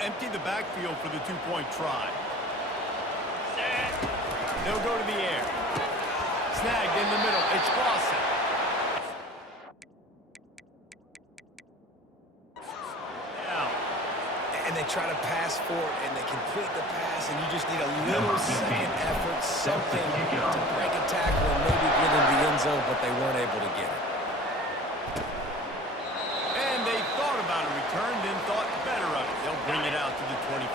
empty the backfield for the two-point try. They'll go to the air. Snagged in the middle. It's Boston. Now. And they try to pass for it, and they complete the pass, and you just need a little second effort, something to break a tackle and maybe get in the end zone, but they weren't able to get it. And they thought about a return, then thought better of it. They'll bring it out to the 25.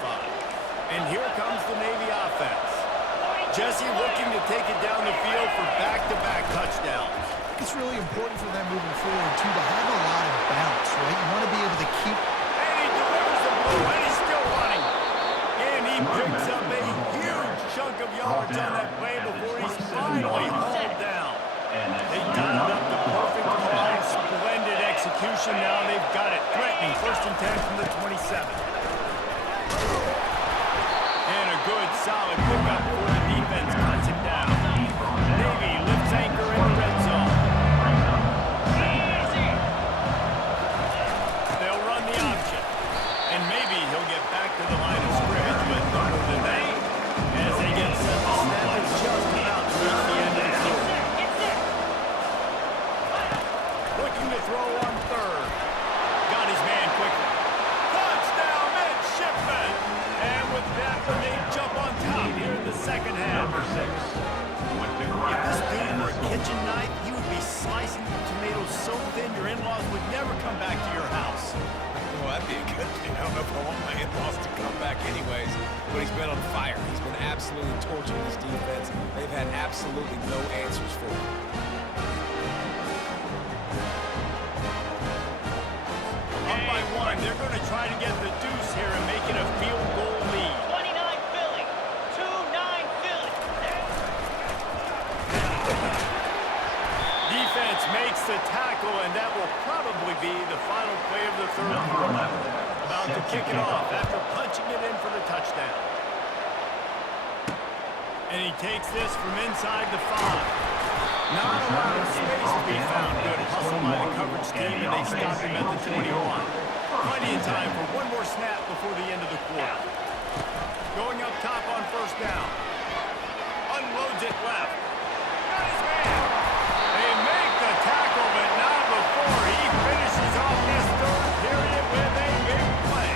And here comes the Navy offense. Jesse looking to take it down the field for back-to-back touchdowns. It's really important for them moving forward, too, to have a lot of bounce, right? You want to be able to keep... And he delivers the blow, and he's still running. And he picks up a huge chunk of yards on that play before he's finally hauled down. They dialed up the perfect line, splendid execution. Now they've got it threatening. 1st and 10 from the 27. And a good, solid pickup for the defense cuts him down. Navy lifts anchor in the red zone. They'll run the option. And maybe he'll get back to the line of scrimmage, but other than that, as they get set to snap it just about to reach the end of the field. Looking to throw on 3rd. Got his man quickly. Touchdown, midshipman! And with that, they jump on top here in the second half. Number 6. If this dude were a kitchen knife, he would be slicing the tomatoes so thin your in-laws would never come back to your house. Well, that'd be a good thing. I don't know if I want my in-laws to come back anyways, but he's been on fire. He's been absolutely torching this defense. They've had absolutely no answers for him. Up by 1, they're going to try to get the deuce here and make it a field goal lead. 29 Philly. 2-9 Philly. Defense makes the tackle, and that will probably be the final play of the 3rd quarter. About to kick it off after punching it in for the touchdown. And he takes this from inside the 5. Not a lot of space to be found. Good hustle by the coverage team, and they stop him at the 21. Plenty of time for one more snap before the end of the quarter. Going up top on 1st down. Unloads it left. Got his man. They make the tackle, but not before he finishes off this 3rd period with a big play.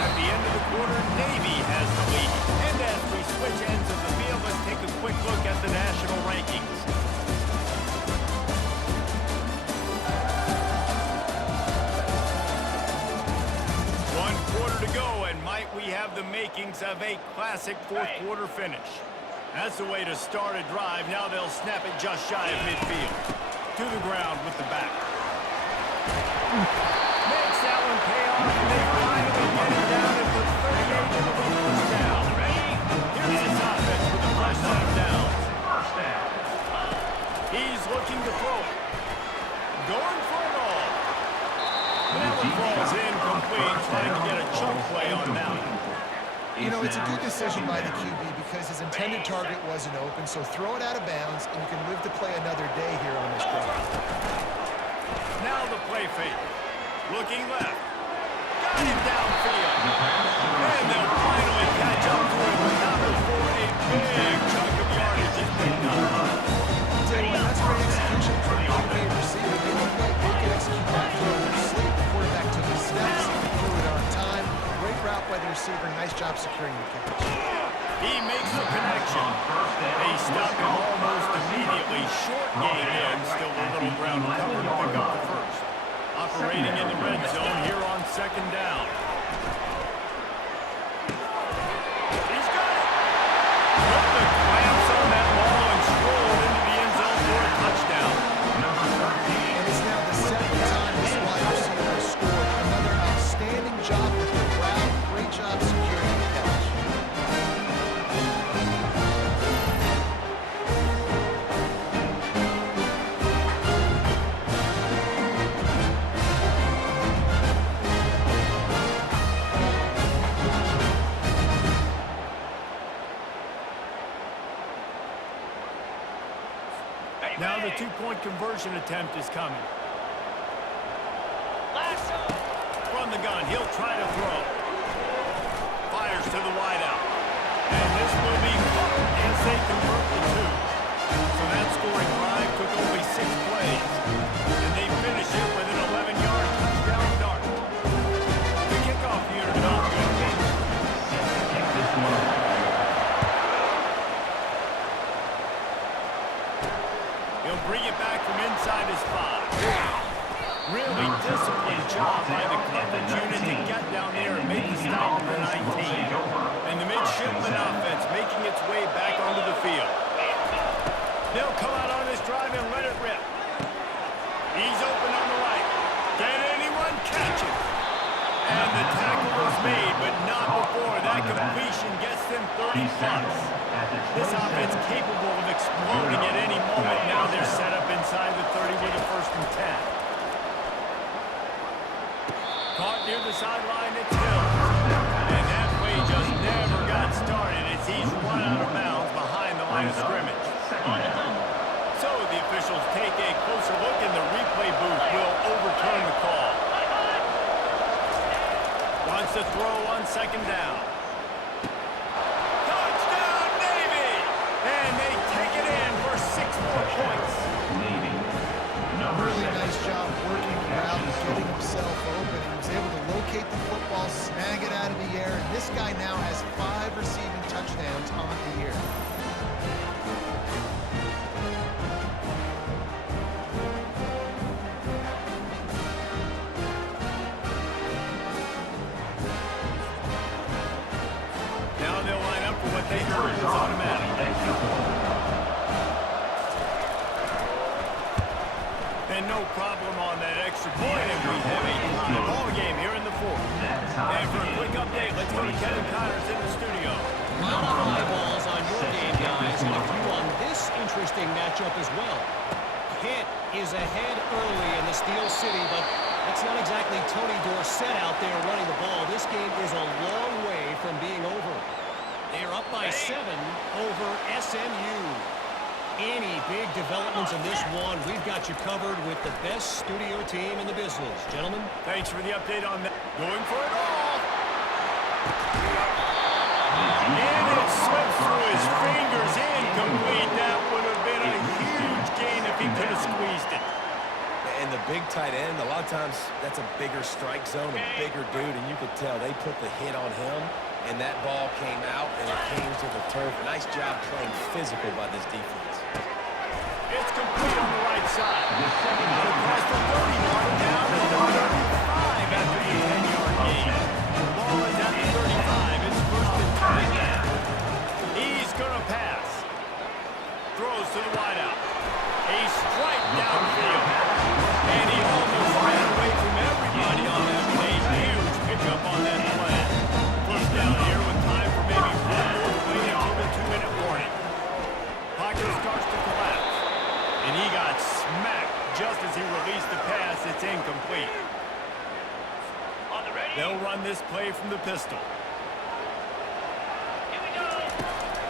At the end of the quarter, Navy has the lead. And as we switch ends of the field, let's take a quick look at the national rankings. One quarter to go, and might we have the makings of a classic 4th quarter finish. That's the way to start a drive. Now they'll snap it just shy of midfield. To the ground with the back. Makes that one pay off, and they finally get it down at the 38 and the 1st down. Here's his offense with the first set of downs. He's looking to throw it. Going for it all. That one falls incomplete, trying to get a chunk play on that one. You know, it's a good decision by the QB because his intended target wasn't open, so throw it out of bounds, and you can live to play another day here on this drive. Now the play fake. Looking left. Got him downfield. And they'll finally catch up to him, but not before a big chunk of yardage is picked up. I'll tell you what, that's great execution for a QB receiver. They look like they can execute that throw in their sleep. The quarterback took his steps, threw it on time. Great route by the receiver. Nice job securing the catch. He makes the connection. They stop him almost immediately. Short game in. Still a little ground cover to pick up the 1st. Operating in the red zone here on 2nd down. He's got it. Put the clamps on that ball and strolled into the end zone for a touchdown. And it's now the 2nd time this wide receiver has scored. Another outstanding job with the route. Great job securing the catch. Now the two-point conversion attempt is coming. From the shotgun. He'll try to throw. Fires to the wideout. And this will be caught as they convert the two. So that scoring drive took only 6 plays. And they finish it with an 11-yard touchdown dart. The kickoff here is not good. He'll bring it back from inside his 5. Really disciplined job by the coverage unit to get down there and make the stop at the 19. And the midshipman offense making its way back onto the field. They'll come out on this drive and let it rip. He's open on the right. Can anyone catch him? And the tackle was made, but not before. That completion gets them 30 plus. This offense capable of exploding at any moment. Now they're set up inside the 30 with a 1st and 10. Caught near the sideline, it's Hill. And that play just never got started as he's run out of bounds behind the line of scrimmage. So the officials take a closer look and the replay booth will overturn the call. Wants to throw on 2nd down. Touchdown, Navy! And they take it in for 6 more points. Really nice job working around and getting himself open. He was able to locate the football, snag it out of the air, and this guy now has 5 receiving touchdowns on the year. Now they'll line up for what they heard was automatic. And no problem on that extra point, and we have a tie ball game here in the 4th. And for a quick update, let's go to Kevin Connors in the studio. A lot of eyeballs on your game, guys, and a few on this interesting matchup as well. Pitt is ahead early in the Steel City, but it's not exactly Tony Dorsett out there running the ball. This game is a long way from being over. They're up by 7 over SMU. Any big developments in this one, we've got you covered with the best studio team in the business. Gentlemen. Thanks for the update on that. Going for it all. And it slips through his fingers. Incomplete. That would have been a huge gain if he could have squeezed it. And the big tight end, a lot of times that's a bigger strike zone, a bigger dude, and you could tell they put the hit on him, and that ball came out, and it came to the turf. Nice job playing physical by this defense. It's complete on the right side. Across the 30-yard, down to the 35 after the 10-yard gain. The ball is at the 35. It's 1st and 10. He's going to pass. Throws to the wideout. A strike downfield. And he almost ran away from everybody on that play. Huge pickup on that play. First down here with time for maybe one more play until the 2-minute warning. Pocket starts to collapse. And he got smacked just as he released the pass. It's incomplete. They'll run this play from the pistol.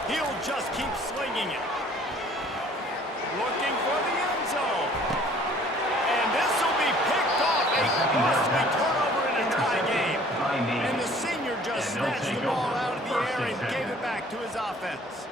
He'll just keep slinging it. Looking for the end zone. And this will be picked off. A costly turnover in a tie game. And the senior just snatched the ball out of the air and gave it back to his offense.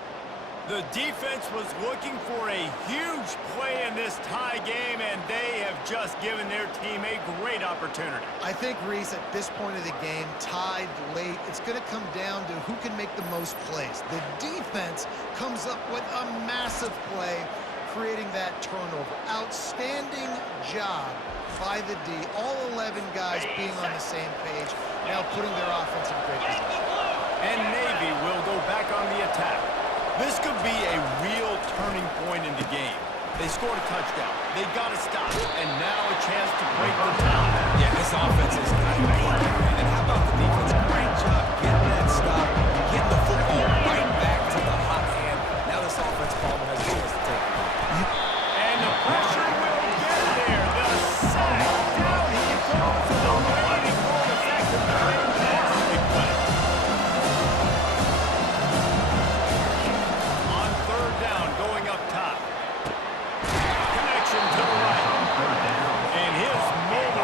The defense was looking for a huge play in this tie game, and they have just given their team a great opportunity. I think, Reese, at this point of the game, tied late, it's going to come down to who can make the most plays. The defense comes up with a massive play, creating that turnover. Outstanding job by the D. All 11 guys being on the same page, now putting their offense in great position. And Navy will go back on the attack. This could be a real turning point in the game. They scored a touchdown. They got to stop. And now a chance to break the tie. Yeah, this offense is got to be. And how about the defense? Great job getting that stop, getting the football right back to the hot hand. Now this offense probably has a chance to take it. And the pressure will get there. The sack. Down he goes. And the waiting for the effective play. Costly play. On 3rd down, going up top. Connection to the right. And his mobile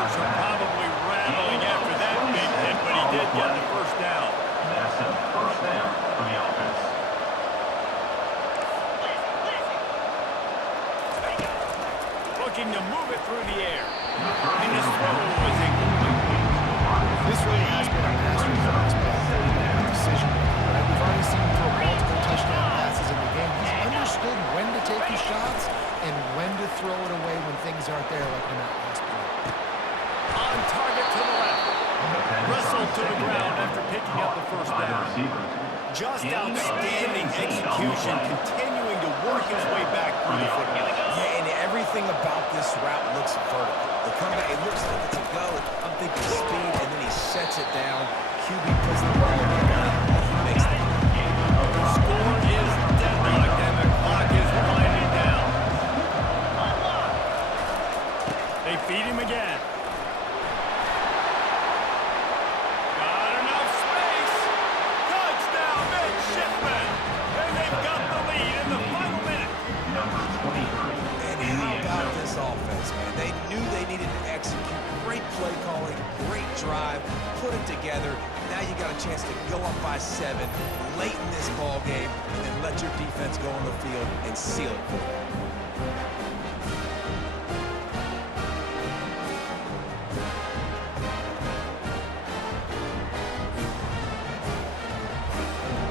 hurled to the ground after picking up the first down. Just outstanding execution, continuing to work his way back through the football. Yeah, and everything about this route looks vertical. The comeback, it looks like it's a go. I'm thinking speed, and then he sets it down. QB puts the ball on and he makes the The score is deadlocked, and the clock is winding down. They feed him again. Got enough space. Touchdown, midshipmen. And they've got the lead in the final minute. And how about this offense, man? They knew they needed to execute. Great play calling, great drive, put it together. Now you got a chance to go up by 7 late in this ball game, and then let your defense go on the field and seal it for them.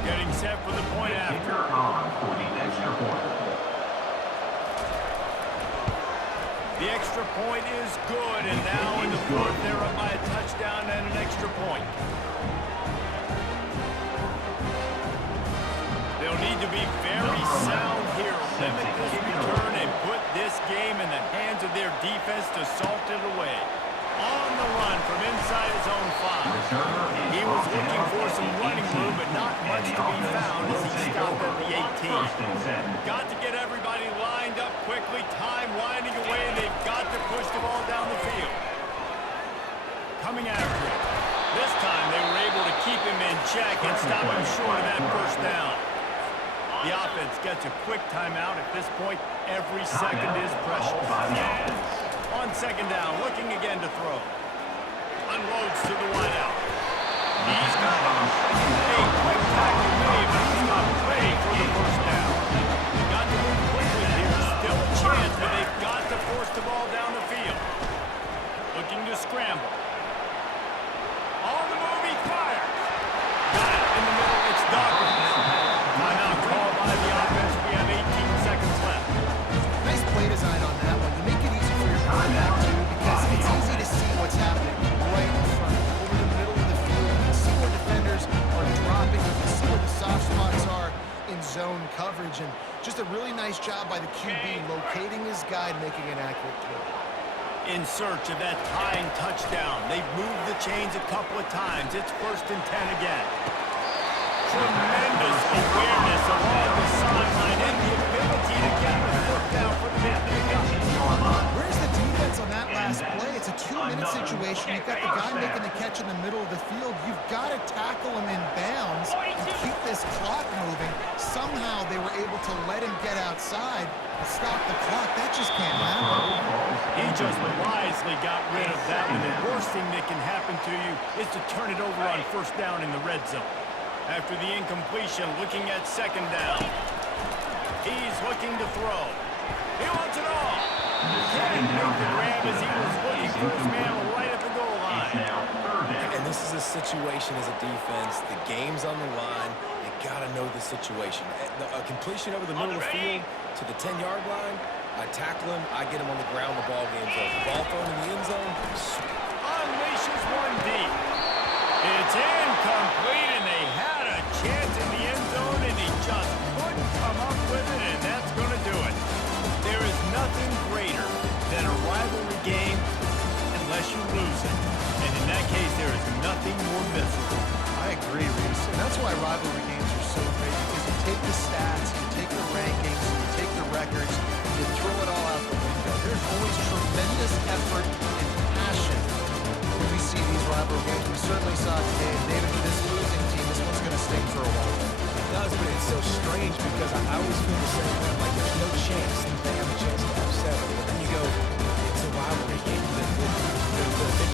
Getting set for the point after. The extra point is good, and now in the fourth, they're up by a touchdown and an extra point. They'll need to be very sound here, limit this return, and put this game in the hands of their defense to salt it away. On the run from inside his own 5. He was looking for some running room, but not much to be found as he stopped at the 18. Got to get everybody lined up quickly, time winding away, and they've got to push the ball down the field. Coming after him. This time they were able to keep him in check and stop him short of that first down. The offense gets a quick timeout. At this point, every second is precious. On second down, looking again to throw. Unloads to the wideout. He's got a quick tackle made, but he's got play for the first down. They've got to move quickly here. Still a chance, but they've got to force the ball down the field. Looking to scramble. On the move, he fires. Got it in the middle. It's Dawkins. Timeout called by the offense. We have 18 seconds left. Nice play design on that one. You make it easy for your quarterback, too, because it's easy to see what's happening right in front of you. Over the middle of the field, you can see where defenders are dropping. You can see where the soft spots are in zone coverage. And just a really nice job by the QB locating his guy and making an accurate throw. In search of that tying touchdown. They've moved the chains a couple of times. It's 1st and 10 again. Tremendous awareness along the sideline and the ability to get the foot down for the man to pick up. Where's the defense on that last play? It's a 2-minute situation. You've got the guy making the catch in the middle of the field. You've got to tackle him in bounds and keep this clock moving. Somehow they were able to let him get outside and stop the clock. That just can't happen. He just wisely got rid of that, and the worst thing that can happen to you is to turn it over on first down in the red zone. After the incompletion, looking at second down. He's looking to throw. He wants it all. Can't make the grab as he was looking for his man right at the goal line. And this is a situation as a defense. The game's on the line. You got to know the situation. A completion over the middle of the field to the 10-yard line, I tackle him, I get him on the ground, the ball game's over. Ball thrown in the end zone. Unleashes one deep. It's incomplete, and they had a chance in the end zone, and he just couldn't come up with it, and that's going to do it. There is nothing greater than a rivalry game unless you lose it. And in that case, there is nothing more miserable. I agree, Reese. And that's why rivalry games are so great, because you take the stats, you take the rankings, you take the records, you throw it all out the window. There's always tremendous effort and passion when we see these rivalry games. We certainly saw it today. And David, for this losing team, this one's going to sting for a while. It does, but it's so strange because I always feel the same way. Like there's no chance that they have a chance to upset it. But then you go, it's a rivalry game. The